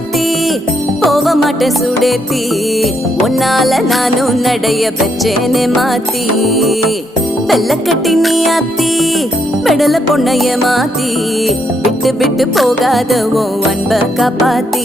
மாத்தி போக மாட்டேன் சுடேத்தி உன்னால நானும் நடைய பெற்றேனே மாத்தி வெள்ள கட்டி நீ ஆத்தி பெடல பொண்ணைய மாத்தி விட்டு விட்டு போகாத உன் அன்ப காப்பாத்தி